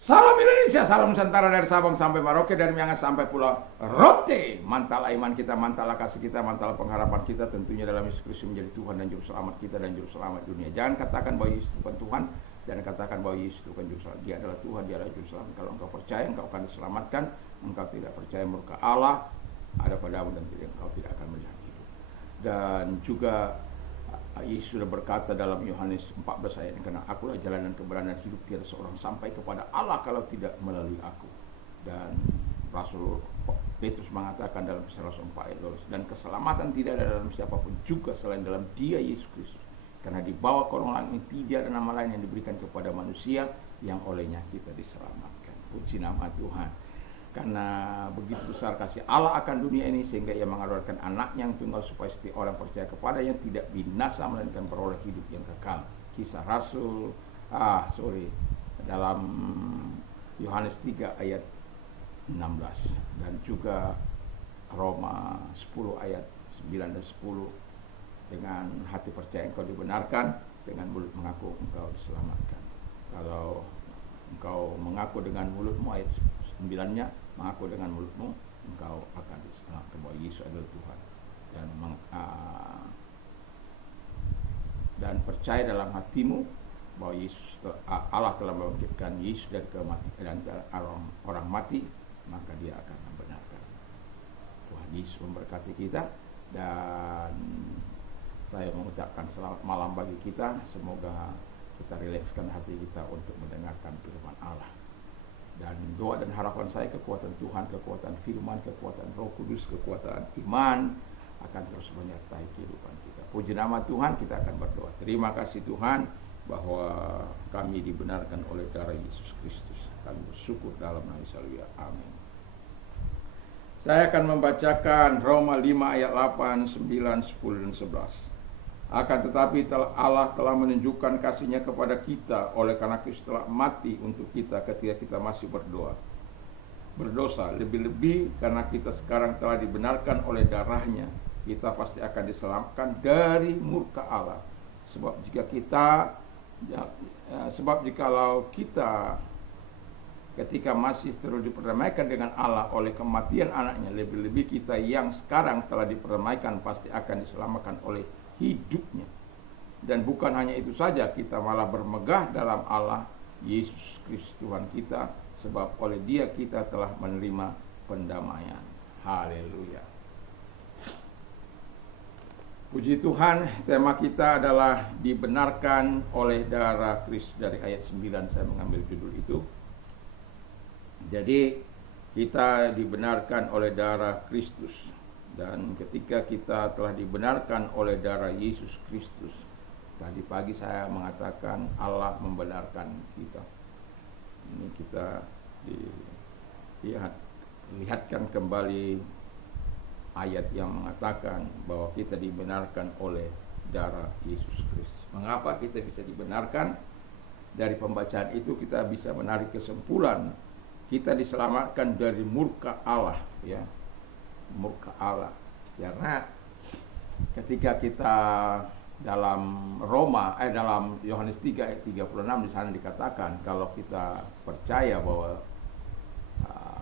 Salam Indonesia, salam Nusantara dari Sabang sampai Merauke, dari Miangas sampai Pulau Rote. Mantal iman kita, mantal kasih kita, mantal pengharapan kita tentunya dalam Yesus Kristus menjadi Tuhan dan Juru Selamat kita dan Juru Selamat dunia. Jangan katakan bahwa Yesus bukan Tuhan, jangan katakan bahwa Yesus bukan Juru Selamat. Dia adalah Tuhan, dia adalah Juru Selamat. Kalau engkau percaya, engkau akan diselamatkan. Engkau tidak percaya, murka Allah ada padamu dan engkau tidak akan melihat hidup. Dan juga Yesus sudah berkata dalam Yohanes 14 ayat, karena akulah jalan dan kebenaran dan hidup, tiada seorang sampai kepada Allah kalau tidak melalui aku. Dan Rasul Petrus mengatakan dalam Kisah Rasul 4 ayat 12, dan keselamatan tidak ada dalam siapapun juga selain dalam Dia Yesus Kristus. Karena di bawah kolongan ini tidak ada nama lain yang diberikan kepada manusia yang olehnya kita diselamatkan. Puji nama Tuhan. Karena begitu besar kasih Allah akan dunia ini sehingga ia menganugerahkan anaknya yang tunggal supaya setiap orang percaya kepadanya tidak binasa melainkan beroleh hidup yang kekal. Kisah Rasul dalam Yohanes 3 ayat 16 dan juga Roma 10 ayat 9 dan 10, dengan hati percaya engkau dibenarkan, dengan mulut mengaku engkau diselamatkan. Kalau engkau mengaku dengan mulutmu, ayat 9-nya, mengaku dengan mulutmu, engkau akan diselamatkan bahwa Yesus adalah Tuhan, dan percaya dalam hatimu bahwa Allah telah membangkitkan Yesus dari kematian dan orang mati, maka dia akan membenarkan. Tuhan Yesus memberkati kita, dan saya mengucapkan selamat malam bagi kita. Semoga kita rilekskan hati kita untuk mendengarkan firman Allah. Dan doa dan harapan saya, kekuatan Tuhan, kekuatan firman, kekuatan Roh Kudus, kekuatan iman akan terus menyertai kehidupan kita. Puji nama Tuhan, kita akan berdoa. Terima kasih Tuhan bahwa kami dibenarkan oleh darah Yesus Kristus. Kami bersyukur dalam nama Yesus. Amin. Saya akan membacakan Roma 5 ayat 8, 9, 10 dan 11. Akan tetapi Allah telah menunjukkan kasih-Nya kepada kita oleh karena Kristus telah mati untuk kita ketika kita masih berdosa. Lebih-lebih karena kita sekarang telah dibenarkan oleh darah-Nya, kita pasti akan diselamatkan dari murka Allah. Sebab jikalau kita ketika masih terus diperdamaikan dengan Allah oleh kematian anaknya, lebih-lebih kita yang sekarang telah diperdamaikan pasti akan diselamatkan oleh hidupnya. Dan bukan hanya itu saja, kita malah bermegah dalam Allah Yesus Kristus Tuhan kita, sebab oleh Dia kita telah menerima pendamaian. Haleluya. Puji Tuhan, tema kita adalah dibenarkan oleh darah Kristus. Dari ayat 9 saya mengambil judul itu. Jadi kita dibenarkan oleh darah Kristus. Dan ketika kita telah dibenarkan oleh darah Yesus Kristus, tadi pagi saya mengatakan Allah membenarkan kita. Ini kita lihatkan kembali ayat yang mengatakan bahwa kita dibenarkan oleh darah Yesus Kristus. Mengapa kita bisa dibenarkan? Dari pembacaan itu kita bisa menarik kesimpulan kita diselamatkan dari murka Allah, ya. Murka Allah. Karena ketika kita dalam dalam Yohanes 3 ayat 36 di sana dikatakan kalau kita percaya bahwa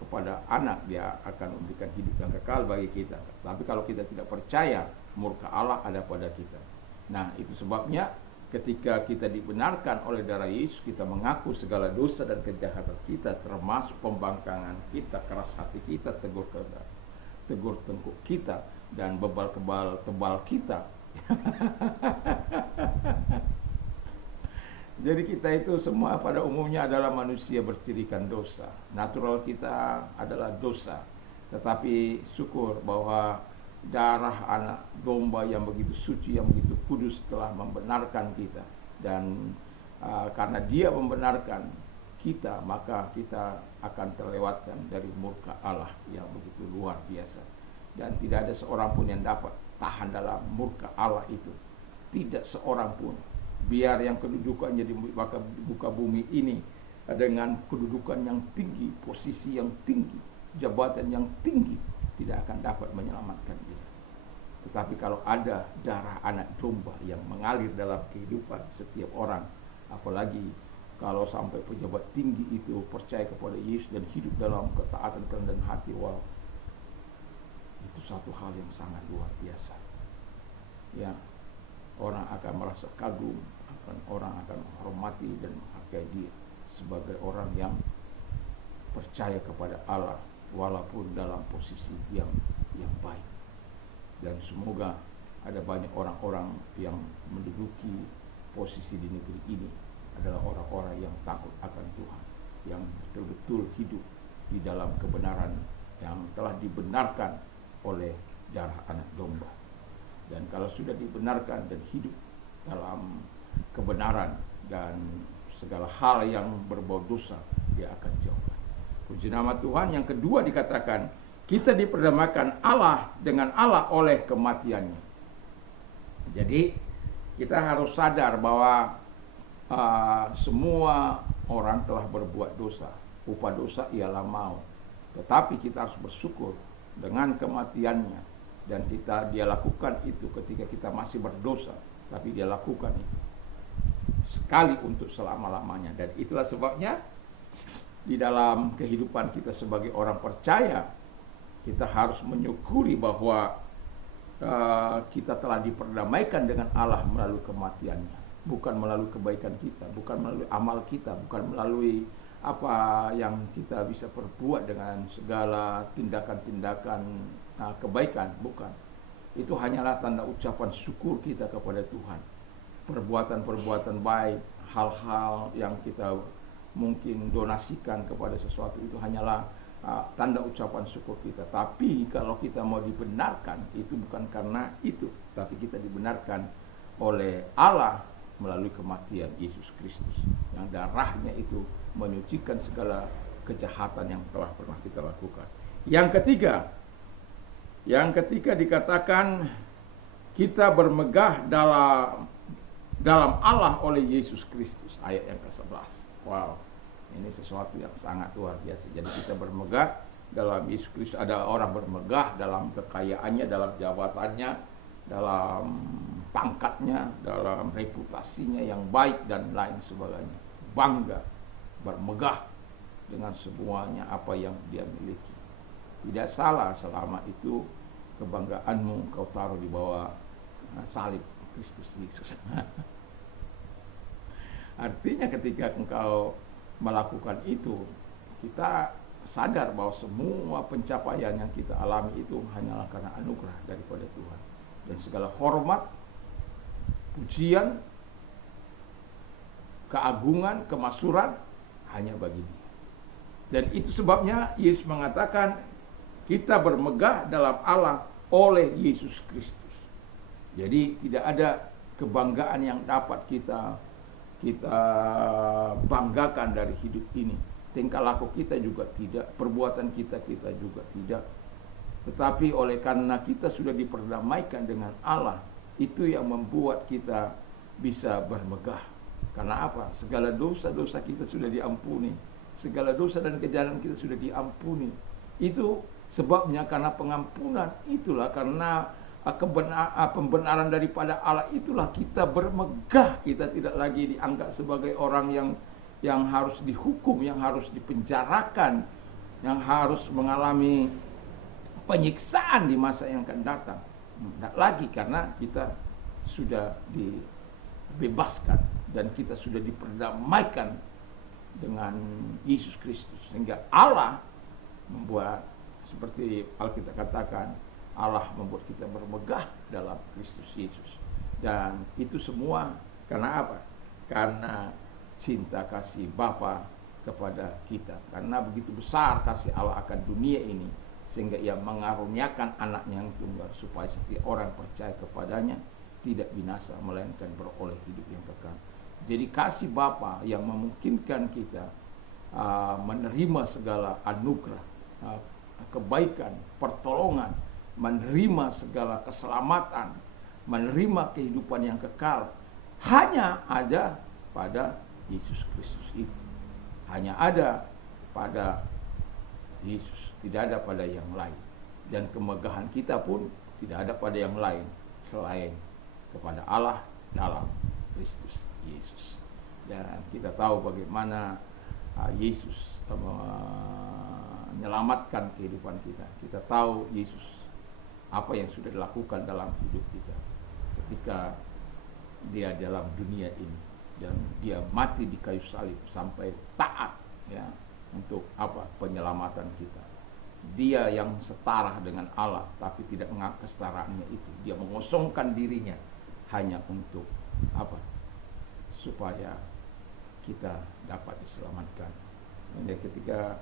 kepada anak dia akan memberikan hidup yang kekal bagi kita. Tapi kalau kita tidak percaya, murka Allah ada pada kita. Nah, itu sebabnya ketika kita dibenarkan oleh darah Yesus, kita mengaku segala dosa dan kejahatan kita, termasuk pembangkangan kita, keras hati kita, tegur tengkuk kita, dan bebal tebal kita. Jadi kita itu semua pada umumnya adalah manusia bercirikan dosa. Natural kita adalah dosa. Tetapi syukur bahwa darah anak domba yang begitu suci, yang begitu kudus telah membenarkan kita. Dan karena Dia membenarkan kita, maka kita akan terlewatkan dari murka Allah yang begitu luar biasa. Dan tidak ada seorang pun yang dapat tahan dalam murka Allah itu. Tidak seorang pun. Biar yang kedudukannya di muka bumi ini dengan kedudukan yang tinggi, posisi yang tinggi, jabatan yang tinggi, tidak akan dapat menyelamatkan dia. Tetapi kalau ada darah anak domba yang mengalir dalam kehidupan setiap orang, apalagi Kalau sampai pejabat tinggi itu percaya kepada Yesus dan hidup dalam ketaatan dan hati, wow, itu satu hal yang sangat luar biasa. Ya, orang akan merasa kagum, orang akan menghormati dan menghargai dia sebagai orang yang percaya kepada Allah walaupun dalam posisi yang baik. Dan semoga ada banyak orang-orang yang menduduki posisi di negeri ini adalah orang-orang yang takut akan Tuhan, yang betul-betul hidup di dalam kebenaran yang telah dibenarkan oleh darah anak domba. Dan kalau sudah dibenarkan dan hidup dalam kebenaran dan segala hal yang berbau dosa, dia akan jauhkan. Puji nama Tuhan. Yang kedua dikatakan, kita diperdamaikan Allah dengan Allah oleh kematiannya. Jadi kita harus sadar bahwa semua orang telah berbuat dosa. Upah dosa ialah maut. Tetapi kita harus bersyukur dengan kematiannya. Dan dia lakukan itu ketika kita masih berdosa. Tapi dia lakukan itu sekali untuk selama-lamanya. Dan itulah sebabnya di dalam kehidupan kita sebagai orang percaya, kita harus menyukuri bahwa kita telah diperdamaikan dengan Allah melalui kematiannya. Bukan melalui kebaikan kita, bukan melalui amal kita, bukan melalui apa yang kita bisa perbuat dengan segala tindakan-tindakan kebaikan, bukan. Itu hanyalah tanda ucapan syukur kita kepada Tuhan. Perbuatan-perbuatan baik, hal-hal yang kita mungkin donasikan kepada sesuatu, itu hanyalah tanda ucapan syukur kita. Tapi kalau kita mau dibenarkan, itu bukan karena itu, tapi kita dibenarkan oleh Allah melalui kematian Yesus Kristus, yang darahnya itu menyucikan segala kejahatan yang telah pernah kita lakukan. Yang ketiga dikatakan kita bermegah dalam Allah oleh Yesus Kristus, ayat yang ke-11. Wow, ini sesuatu yang sangat luar biasa. Jadi kita bermegah dalam Yesus Kristus. Ada orang bermegah dalam kekayaannya, dalam jabatannya, dalam pangkatnya, dalam reputasinya yang baik dan lain sebagainya. Bangga, bermegah dengan semuanya apa yang dia miliki. Tidak salah selama itu kebanggaanmu kau taruh di bawah salib Kristus Yesus. Artinya ketika engkau melakukan itu, kita sadar bahwa semua pencapaian yang kita alami itu hanyalah karena anugerah daripada Tuhan. Dan segala hormat, pujian, keagungan, kemasyhuran hanya bagi Dia. Dan itu sebabnya Yesus mengatakan kita bermegah dalam Allah oleh Yesus Kristus. Jadi tidak ada kebanggaan yang dapat kita banggakan dari hidup ini. Tingkah laku kita juga tidak, perbuatan kita juga tidak. Tetapi oleh karena kita sudah diperdamaikan dengan Allah, itu yang membuat kita bisa bermegah. Karena apa? Segala dosa-dosa kita sudah diampuni. Segala dosa dan kejahatan kita sudah diampuni. Itu sebabnya karena pengampunan itulah, karena pembenaran daripada Allah itulah kita bermegah. Kita tidak lagi dianggap sebagai orang yang harus dihukum, yang harus dipenjarakan, yang harus mengalami penyiksaan di masa yang akan datang. Tidak lagi, karena kita sudah dibebaskan dan kita sudah diperdamaikan dengan Yesus Kristus. Sehingga Allah membuat, seperti Alkitab katakan, Allah membuat kita bermegah dalam Kristus Yesus. Dan itu semua karena apa? Karena cinta kasih Bapa kepada kita. Karena begitu besar kasih Allah akan dunia ini, sehingga Ia mengaruniakan anaknya yang tunggal, supaya setiap orang percaya kepadanya tidak binasa, melainkan beroleh hidup yang kekal. Jadi kasih Bapa yang memungkinkan kita menerima segala anugerah, kebaikan, pertolongan, menerima segala keselamatan, menerima kehidupan yang kekal, hanya ada pada Yesus Kristus itu. Hanya ada pada Yesus, tidak ada pada yang lain. Dan kemegahan kita pun tidak ada pada yang lain selain kepada Allah dalam Kristus Yesus. Dan kita tahu bagaimana Yesus menyelamatkan kehidupan kita. Kita tahu Yesus apa yang sudah dilakukan dalam hidup kita ketika dia dalam dunia ini, dan dia mati di kayu salib sampai taat ya untuk apa? Penyelamatan kita. Dia yang setara dengan Allah tapi tidak mengaku kesetaraannya itu. Dia mengosongkan dirinya hanya untuk apa? Supaya kita dapat diselamatkan. Dan ketika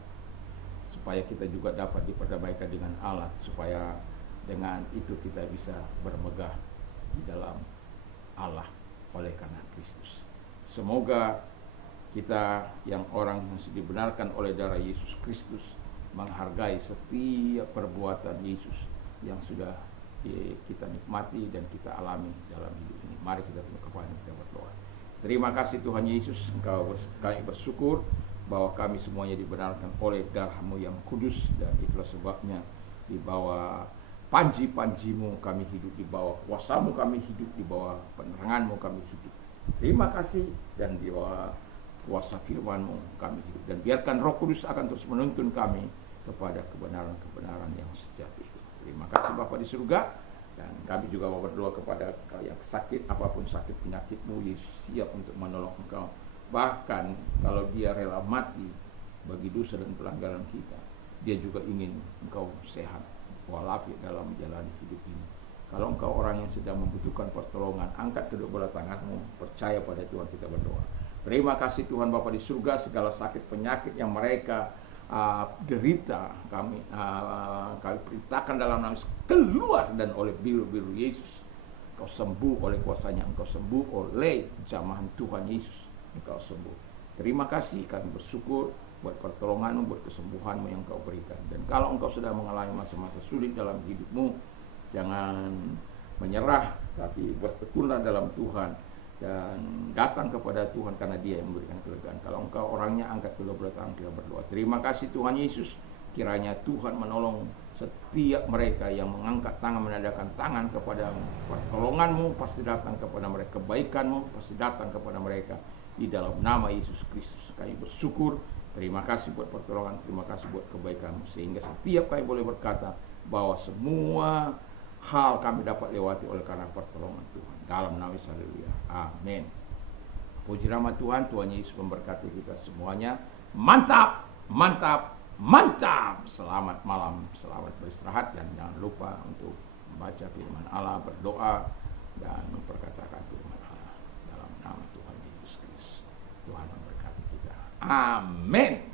supaya kita juga dapat diperdamaikan dengan Allah, supaya dengan itu kita bisa bermegah di dalam Allah oleh karena Kristus. Semoga kita yang orang yang dibenarkan oleh darah Yesus Kristus menghargai setiap perbuatan Yesus yang sudah kita nikmati dan kita alami dalam hidup ini. Mari kita tunduk kepala, kita berdoa. Terima kasih Tuhan Yesus, kami bersyukur bahwa kami semuanya dibenarkan oleh darah-Mu yang kudus, dan itulah sebabnya di bawah panji-panji-Mu kami hidup, di bawah kuasa-Mu kami hidup, di bawah penerangan-Mu kami hidup. Terima kasih, dan di bawah kuasa firman-Mu kami hidup. Dan biarkan Roh Kudus akan terus menuntun kami kepada kebenaran-kebenaran yang sejati itu. Terima kasih Bapa di surga, dan kami juga mau berdoa kepada engkau yang sakit, apapun sakit penyakitmu, Yesus siap untuk menolong engkau. Bahkan kalau dia rela mati bagi dosa dan pelanggaran kita, dia juga ingin engkau sehat walafiat dalam menjalani hidup ini. Kalau engkau orang yang sedang membutuhkan pertolongan, angkat kedua belah tanganmu, percaya pada Tuhan, kita berdoa. Terima kasih Tuhan Bapa di surga, segala sakit penyakit yang mereka derita, kami perintahkan dalam nama keluar, dan oleh biru-biru Yesus engkau sembuh, oleh kuasanya engkau sembuh, oleh jamahan Tuhan Yesus engkau sembuh. Terima kasih, kami bersyukur buat pertolongan-Mu, buat kesembuhan-Mu yang Kau berikan. Dan kalau engkau sudah mengalami masa-masa sulit dalam hidupmu, jangan menyerah, tapi bertekunlah dalam Tuhan dan datang kepada Tuhan, karena Dia yang memberikan kelegaan. Kalau engkau orangnya, angkat kedua belah tangan, kita berdoa. Terima kasih Tuhan Yesus, kiranya Tuhan menolong setiap mereka yang mengangkat tangan, menadakan tangan kepada-Mu. Pertolongan-Mu pasti datang kepada mereka, kebaikan-Mu pasti datang kepada mereka, di dalam nama Yesus Kristus. Kami bersyukur, terima kasih buat pertolongan, terima kasih buat kebaikan-Mu, sehingga setiap kami boleh berkata bahwa semua hal kami dapat lewati oleh karena pertolongan Tuhan. Dalam nama Yesus, haleluya, amin. Puji nama Tuhan, Tuhan Yesus memberkati kita semuanya. Mantap, mantap, mantap. Selamat malam, selamat beristirahat, dan jangan lupa untuk membaca firman Allah, berdoa, dan memperkatakan firman Allah dalam nama Tuhan Yesus Kristus. Tuhan memberkati kita. Amin.